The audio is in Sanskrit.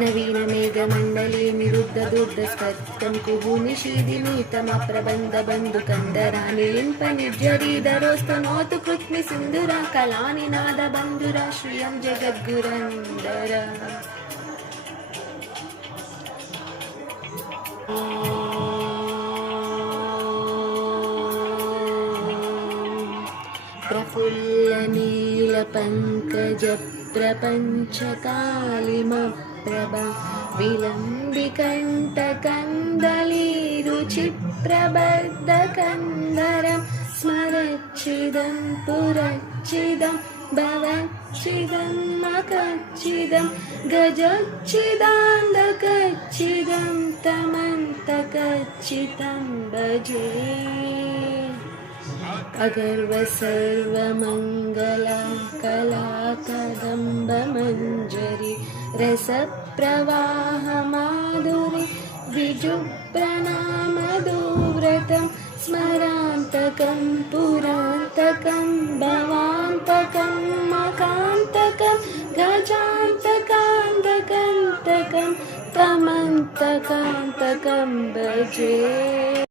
नवीनमेघमण्डले निरुद्धदुर्धस्पष्टं कुभुनिशीदिनीतमप्रबन्धबन्धुकन्दरानिलिम्पनिर्झरीधरोस्तनोतु कृत्स्नसिन्धुरा कलानिनादबन्धुरा श्रियं जगद्गुरन्दर प्रफुल्लनीलपङ्कजप्रपञ्चकालिमप्रभा विलम्बिकण्ठकन्दलीरुचिप्रबद्धकन्दरं स्मरच्चिदं पुरच्चिदं भवच्चिदं मकच्चिदं गजच्चिदान्धकच्चिदं तमन्तकच्चितं भजे। अगर्व सर्वमङ्गला कला कदम्बमञ्जरी रसप्रवाहमाधुरी विजुप्रणामदुव्रतं स्मरान्तकं पुरान्तकं भवान्तकं मकान्तकं गजान्तकान्तकन्तकं तमन्तकान्तकं भजे।